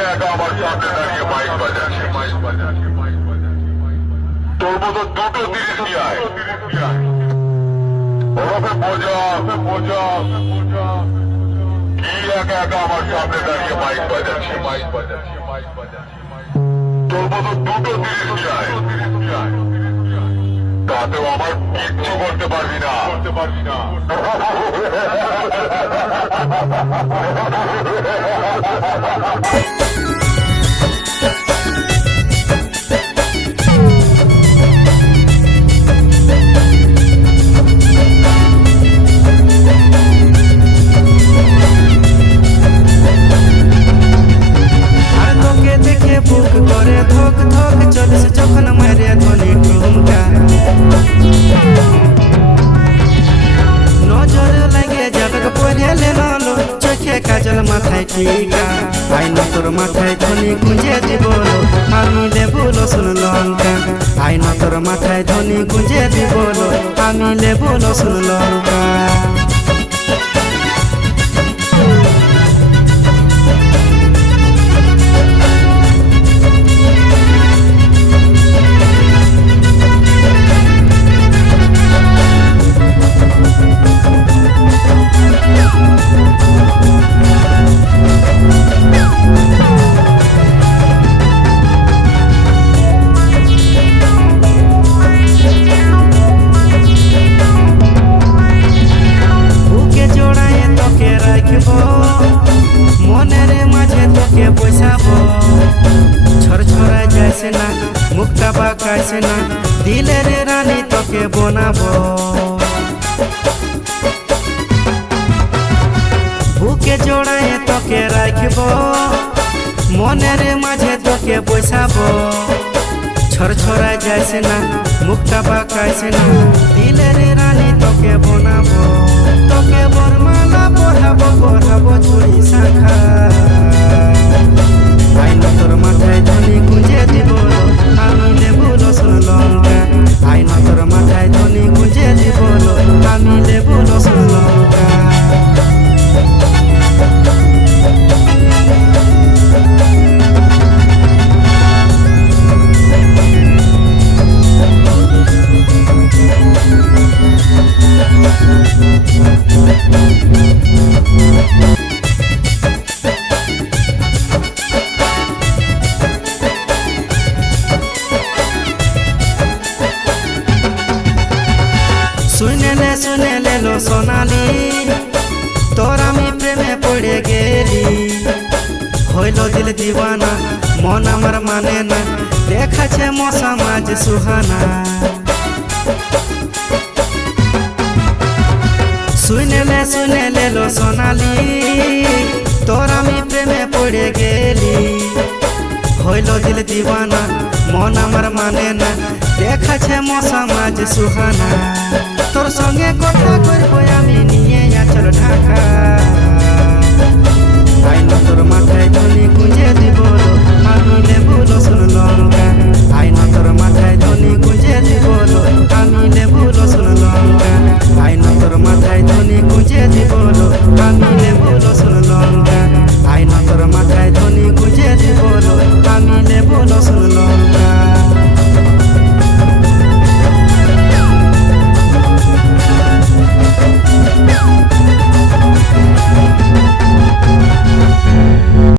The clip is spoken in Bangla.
একা একা আমার সামনে দাঁড়িয়ে মাইক বাজাচ্ছে। তোর মতো দুটো জিনিস নিয়ে আয়, ওরকম মজা কি একা একা আমার সামনে দাঁড়িয়ে মাইক বাজাচ্ছে। তোর মতো দুটো জিনিস নিয়ে আয়, তাতেও আমার কিচ্ছু করতে পারবি না। কাজল মাথায় টিকা আইনা তোর মাথায় ধনী গুঁজে দিব আমি লেবু রসুন লঙ্কা আইনা তোর মাথায় ধনী গুঁজে দিব আমি লেবু রসুন লঙ্কা মনের মাঝে তোকে বসাবো ছড়ছড়া যাইছে না মুখটা বাঁকাইছে না দিলের রানী তোকে বানাবো বুকে জোড়ায় তোকে রাখবো মনের মাঝে তোকে বসাবো ছড়ছড়া যাইছে না মুখটা বাঁকাইছে না দিলের রানী তোকে বানাবো তোকে বরমালা পড়াবো চুড়ি শাখা আইনা তোর মাথায় ধনী গুঁজে দিব আমি লেবু রসুন লঙ্কা আইনা তোর মাথায় ধনী গুঁজে দিব আমি লেবু রসুন লঙ্কা শুনে লো সোনালি তোর আমি প্রেমে পড়ে গেলি হইল দিল দিওয়ানা মন আমার মানে না দেখাছে মশা মাঝ সুহানা শুনে লো সোনালি তোর আমি প্রেমে পড়ে গেলি হইল দিল দিওয়ানা মন আমার মানে না দেখাছে মশা মাঝ সুহানা তোর সঙ্গে কথা করবো আমি নিয়ে চল ঢাকা আইনা তোর মাথায়